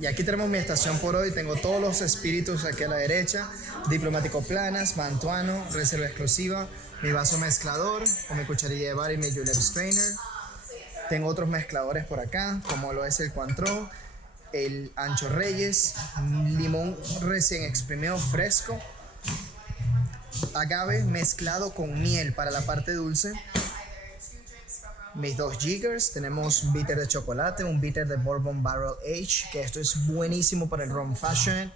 Y aquí tenemos mi estación por hoy. Tengo todos los espíritus aquí a la derecha. Diplomático Planas, Mantuano, Reserva Exclusiva, mi vaso mezclador con mi cucharilla de bar y mi Julep Strainer. Tengo otros mezcladores por acá, como lo es el Cointreau, el Ancho Reyes, limón recién exprimido fresco, agave mezclado con miel para la parte dulce. Mis dos jiggers, tenemos bitter de chocolate, un bitter de Bourbon Barrel Age, que esto es buenísimo para el rum fashion.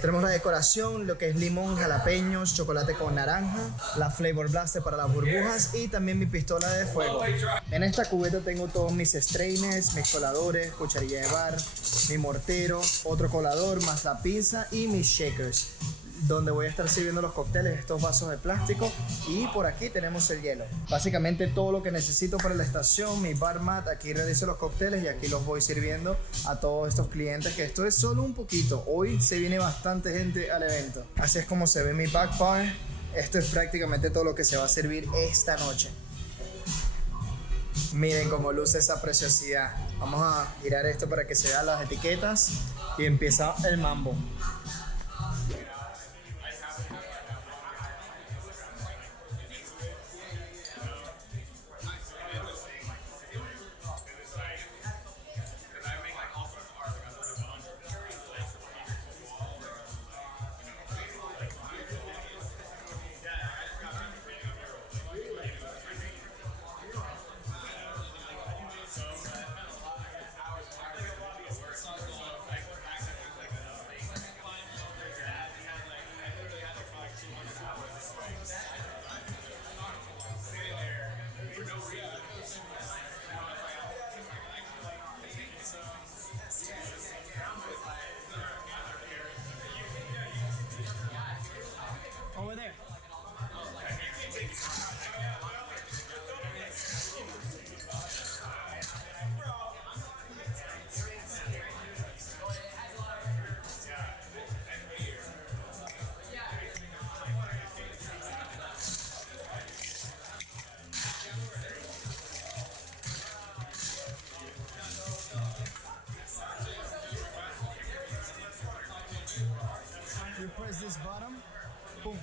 Tenemos la decoración, lo que es limón, jalapeños, chocolate con naranja, la Flavor Blaster para las burbujas y también mi pistola de fuego. En esta cubeta tengo todos mis strainers, mis coladores, cucharilla de bar, mi mortero, otro colador, más la pinza y mis shakers, donde voy a estar sirviendo los cócteles, estos vasos de plástico, y por aquí tenemos el hielo. Básicamente todo lo que necesito para la estación, mi bar mat, aquí realizo los cócteles y aquí los voy sirviendo a todos estos clientes, que esto es solo un poquito. Hoy se viene bastante gente al evento. Así es como se ve mi back bar. Esto es prácticamente todo lo que se va a servir esta noche. Miren cómo luce esa preciosidad. Vamos a girar esto para que se vean las etiquetas y empieza el mambo. Over there. You press this button, boom.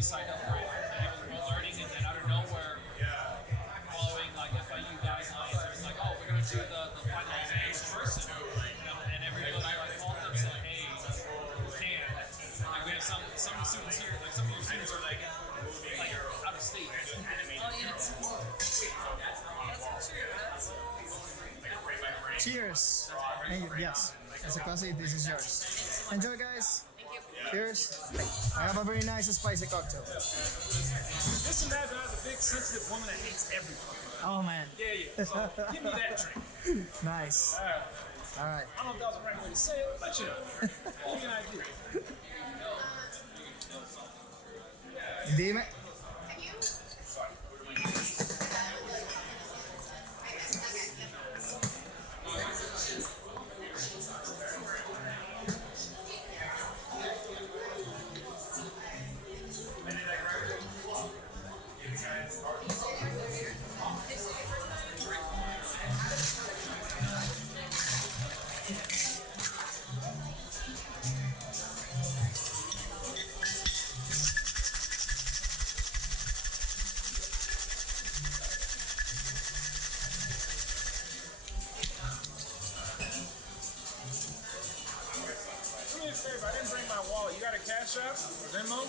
Signed up for it, and it was remote learning, and then out of nowhere, following like FIU guidelines, it was like, oh, we're gonna do the final exam in person, and everybody like called up saying, hey, we can. Like we have some students here, like some of your students are like out of state. Oh yeah. Cheers. Thank you. Yes, as a classic, this is yours. Enjoy, guys. Cheers. I have a very nice spicy cocktail. Just imagine I was a big sensitive woman that hates everyone. Oh man. Yeah. So give me that drink. Nice. All right. All right. I don't know if that was the right way to say it, but you know, give me an idea. Dime. Favor, I didn't bring my wallet. You got a Cash App? Venmo?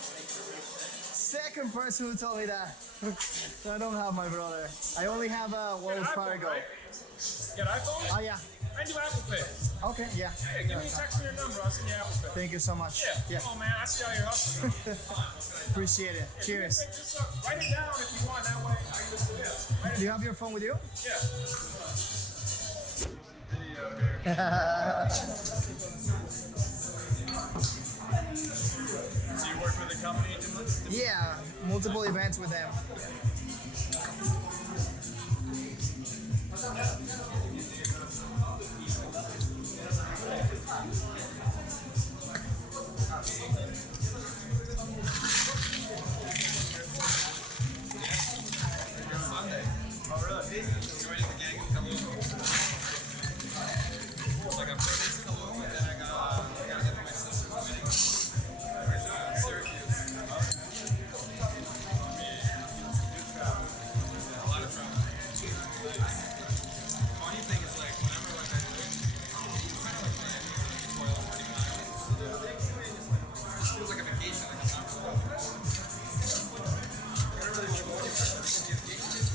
Second person who told me that. I don't have my brother. I only have a Wells iPhone, Fargo. right? You got an iPhone? Oh yeah. I do Apple Pay. Okay, yeah. Yeah, give me a text me your number. I'll send you Apple Pay. Thank you so much. Yeah. Come on, man. I see how you're hustling. Appreciate it. Cheers. Just write it down if you want. That way, I can just do this. Do you have your phone with you? Yeah. So you work for the company? Yeah, multiple events with them. Oh, really? Joining the gang in Tulum. Like I'm 4 days in Tulum, and then I gotta get to my sister's wedding in Syracuse. Yeah, a lot of travel. Funny thing is, like, whenever like I do it, it's kind of like Miami, like Royal Marine Islands. It just feels like a vacation, like it's not really. Whenever there's a morning, it's like a vacation.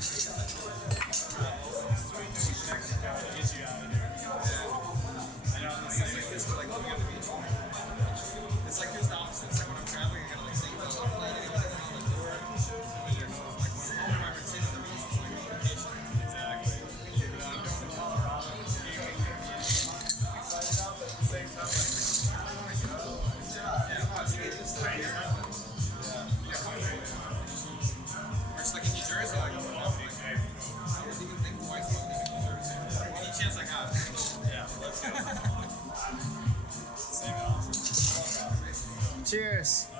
It's like feels the opposite. It's like when I'm traveling, I gotta like think about like planning and on the tour. And you're like when I'm in cities, everyone's just like on vacation. Exactly. I'm going to Colorado. Excited out, but at the same time, like, yeah, it's just we're just like in New Jersey, like, I don't even think twice about leaving New Jersey. Any chance I got. Yeah, let's go. Cheers.